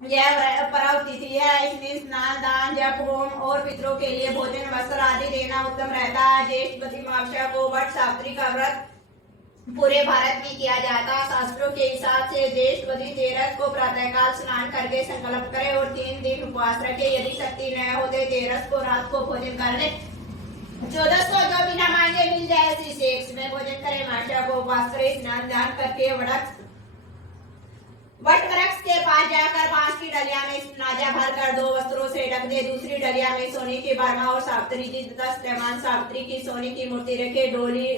यह पर्व तिथि है। इसमें स्नान, दान, जप, होम और पितरों के लिए भोजन, वस्त्र आदि देना उत्तम रहता है। ज्येष्ठ प्रतिमावस्या को वट सावित्री का व्रत पूरे भारत में किया जाता है। शास्त्रों के हिसाब से ज्येष्ठ बदी तेरस को प्रातःकाल स्नान करके संकल्प करे और 3 दिन उपवास रखे। यदि शक्ति न होते तेरस को रात को भोजन कर ले। 14 को जो बिना मांगे मिल जाए उसी से में भोजन करे। माशा को उपवास करे, स्नान दान करके वट वृक्ष के पास जाकर बांस की डलिया में नाजा भरकर 2 वस्त्रों से ढक दे। दूसरी डलिया में सोने की बर्मा और सावित्री जी तथा स्तमान सावित्री की सोने की मूर्ति रखे।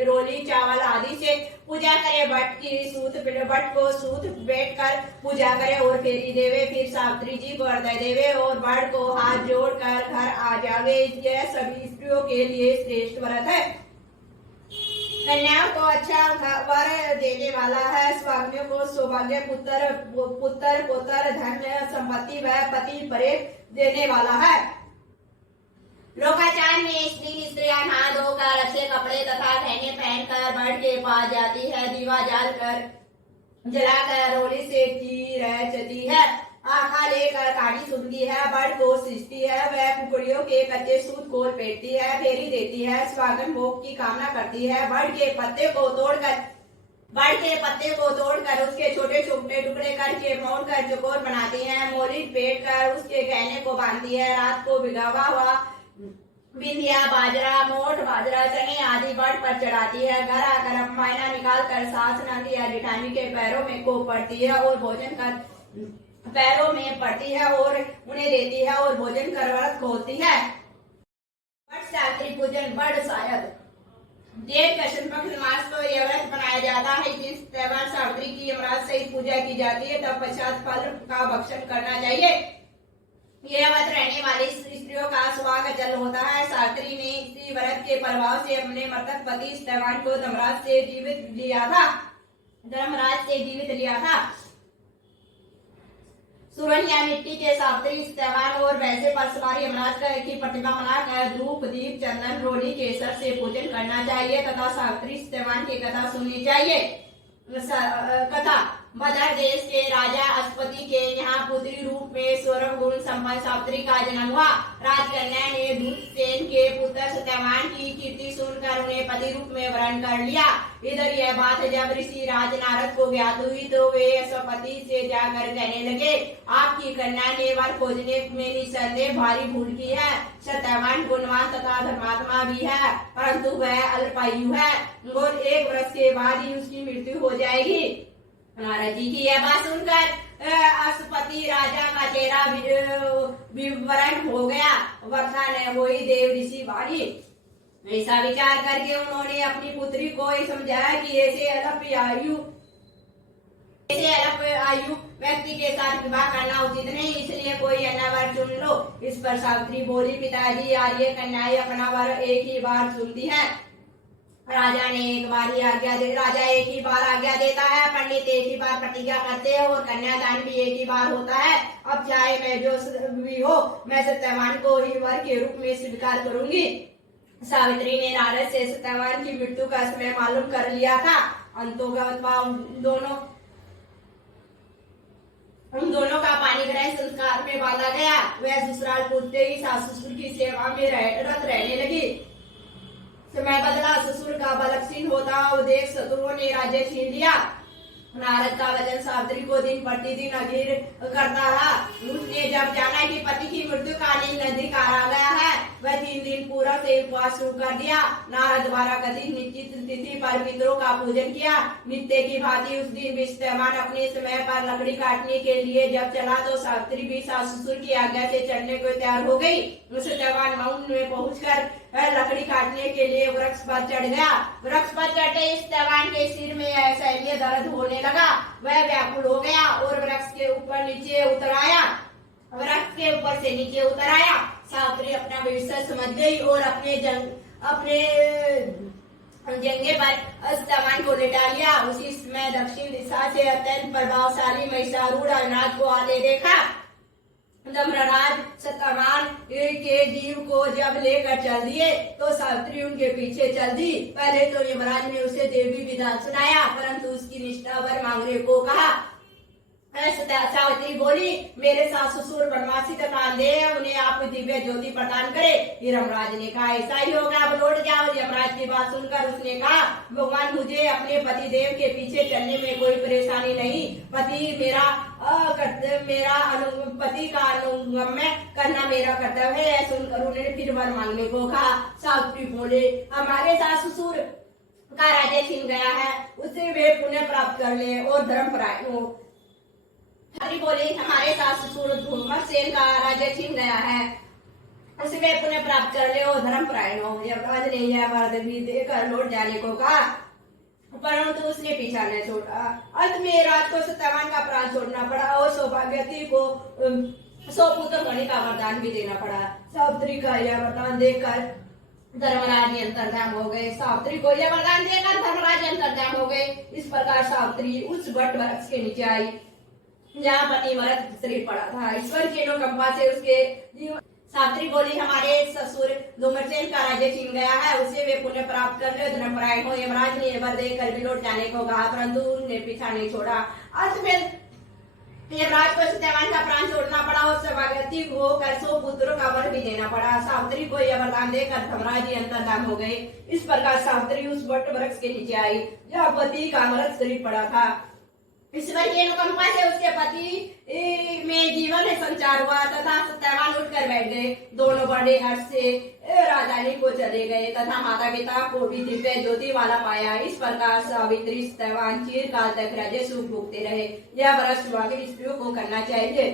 रोली चावल आदि से पूजा करे। बट को सूत बैठ कर पूजा करे और फेरी देवे। फिर सावित्री जी को हृदय देवे और बट को हाथ जोड़कर घर आ जावे। यह सभी स्त्रियों के लिए श्रेष्ठ व्रत है। कन्याओं को अच्छा वर देने वाला है। स्वामियों को सौभाग्य, पुत्र धन संपत्ति व पति परे देने वाला है। लोकाचार में स्त्रियां नहा धोकर अच्छे कपड़े तथा गहने पहनकर बड़ के पास जाती है। दीवा जलाकर रोली से चती है। आखा लेकर काटी सुनती है। बड़ को सींचती है। वह कुकड़ियों के कच्चे सूत खोल फेंकती है, फेरी देती है, स्वागन भोग की कामना करती है। बड़ के पत्ते को तोड़कर उसके छोटे छोटे टुकड़े करके मोड़ कर चकोर बनाती है। मोली पेट कर उसके गहने को बांधती है। रात को भिगावा हुआ बिंदिया, बाजरा, मोट, बाजरा, चने आदि बड़ पर चढ़ाती है। घर आकर मायना निकाल कर सास, नंद या जेठानी के पैरों में को पड़ती है और भोजन कर पैरों में पड़ती है और उन्हें देती है और भोजन कर व्रत खोलती है। वट सावित्री पूजन बड़ शायद जेठ कृष्ण पक्ष मास को यह व्रत बनाया जाता है। जिस त्यौहार सावित्री की यमराज सहित पूजा की जाती है तब पश्चात फल का भक्षण करना चाहिए। यह व्रत रहने वाली स्त्रियों का सुहाग जल होता है। सावित्री ने इसी व्रत के प्रभाव से अपने मृतक पति स्तवान को धर्मराज से जीवित लिया था। सुवर्ण या मिट्टी के सावित्री, स्तवान और वैसे परसवार यमराज की प्रतिमा बनाकर धूप, दीप, चंदन, रोली, केसर से पूजन करना चाहिए तथा सावित्री स्तवान की कथा सुननी चाहिए। कथा मगध देश के राजा अश्वति के यहाँ पुत्री रूप में स्वरूप गुण संपन्न सावित्री का जन्म हुआ। राजकन्या ने दूतसेन के पुत्र सत्यवान की कीर्ति सुनकर उन्हें पति रूप में वरण कर लिया। इधर यह बात जब ऋषि राज नारद को ज्ञात हुई तो वे अश्वपति से जाकर कहने लगे, आपकी कन्या ने वर खोजने में निसंदेह भारी भूल की है। सत्यवान गुणवान तथा धर्मात्मा भी है, परंतु वह अल्पायु है और 1 वर्ष के बाद ही उसकी मृत्यु हो जाएगी। नारद जी की यह बात सुनकर अश्वपति राजा का चेहरा विवरण हो गया। वर्षा न हुई देव ऋषि वाणी। ऐसा विचार करके उन्होंने अपनी पुत्री को समझाया कि ऐसे अल्प आयु व्यक्ति के साथ विवाह करना उचित नहीं, इसलिए कोई अन्य वर चुन लो। इस पर सावित्री बोली, पिताजी आर्य कन्याएं अपना वर एक ही बार चुनती है। राजा एक ही बार आज्ञा देता है। पंडित एक ही बार प्रतिज्ञा करते हैं और कन्यादान भी एक ही बार होता है। अब चाहे मैं जो भी हो, मैं सत्यवान को ही वर के रूप में स्वीकार करूंगी। सावित्री ने नारद से सत्यवान की मृत्यु का समय मालूम कर लिया था। उन दोनों का पानी ग्रहण संस्कार में बांधा गया। वह ससुराल पूछते ही सास ससुर की सेवा में रत रहने लगी। समय बदला, ससुर का बलक्षीण होता और देख शत्रुओं ने राज्य छीन लिया। नारद का वचन सावित्री को दिन प्रतिदिन अधीर करता रहा। उसने जब जाना कि पति की मृत्यु का नजदीक आ गया है, वह 3 दिन पूरा से उपवास शुरू कर दिया। नारद द्वारा कथित निश्चित तिथि पर पितरों का पूजन किया। नित्य की भांति उस दिन विश्वमान अपने समय पर लकड़ी काटने के लिए जब चला तो सावित्री भी सास ससुर की आज्ञा से चलने को तैयार हो गई। सत्यवान माउंट में पहुंचकर लकड़ी काटने के लिए वृक्ष पर चढ़ गया। वृक्ष पर चढ़ते सत्यवान के सिर में असहनीय दर्द होने लगा। वह व्याकुल हो गया और वृक्ष के ऊपर से नीचे उतर आया। सावित्री अपना भविष्य समझ गई और अपने जंगे पर सत्यवान को लेटा लिया। उसी समय दक्षिण दिशा से अत्यंत प्रभावशाली महिषारूढ़ अनाज को आते देखा। धर्मराज सत्यवान के जीव को जब लेकर चल दिए तो सावित्री उनके पीछे चल दी। पहले तो यमराज ने उसे देवी विधान सुनाया, परंतु उसकी निष्ठा पर मांगने को कहा। सावित्री बोली, मेरे सास ससुर वनवासी तथा दे, उन्हें आप दिव्य ज्योति प्रदान करे। यमराज ने कहा ऐसा ही होगा, अब लौट जाओ। यमराज की बात सुनकर उसने कहा, भगवान मुझे अपने पति देव के पीछे चलने में कोई परेशानी नहीं। पति पति का अनुगम्य करना मेरा कर्तव्य है। सुनकर उन्होंने फिर वर मांगने को कहा। सावित्री बोले, हमारे सास ससुर का राज्य छीन गया है, उसे वे पुण्य प्राप्त कर ले और धर्मपरायण हो। हरि बोली, हमारे सास ससुर धूमसेन का राज्य छीन गया है, उसमें पुण्य प्राप्त कर ले और धर्मपरायण हो। यमराज ने यह वर भी देकर लौट जाने को कहा, परंतु उसने पीछा न छोड़ा। अंत में राज को सत्यवान का प्राण छोड़ना पड़ा और सौभाग्यवती को 100 पुत्र होने का वरदान भी देना पड़ा। सावित्री का यह वरदान देखकर धर्मराज अंतर्धान हो गए। सावित्री को यह वरदान देकर धर्मराज अंतर्धान हो गए। इस प्रकार सावित्री उस वट वृक्ष के नीचे आई जहाँ पति मरत शरीर पड़ा था। ईश्वर की अनुकंपा से उसके जीवन। सावित्री बोली, हमारे ससुर धूम्रसेन का राज्य छीन गया है, उसे वे पुण्य प्राप्त कर ले, धर्मपरायण हो। यमराज ने वर देकर भी लौट जाने को कहा, परंतु उन्होंने पीछा नहीं छोड़ा। अंत में यमराज को सत्यवान का प्राण छोड़ना पड़ा और सौभाग्यवती को 100 पुत्रों का वर भी देना पड़ा। सावित्री को यह वरदान देकर धर्मराज जी अंतर्धान हो गए। इस प्रकार सावित्री उस वट वृक्ष के नीचे आई जहाँ पति का मरत शरीर पड़ा था। ईश्वर की अनुकंपा से उसके पति में जीवन संचार हुआ तथा सत्यवान उठकर बैठ गए। दोनों बड़े हर्ष से राजधानी को चले गए तथा माता पिता को भी दिव्य ज्योति वाला पाया। इस प्रकार सावित्री सत्यवान चिरकाल तक राज्य सुख भोगते रहे। यह व्रत विवाहित स्त्रियों को करना चाहिए।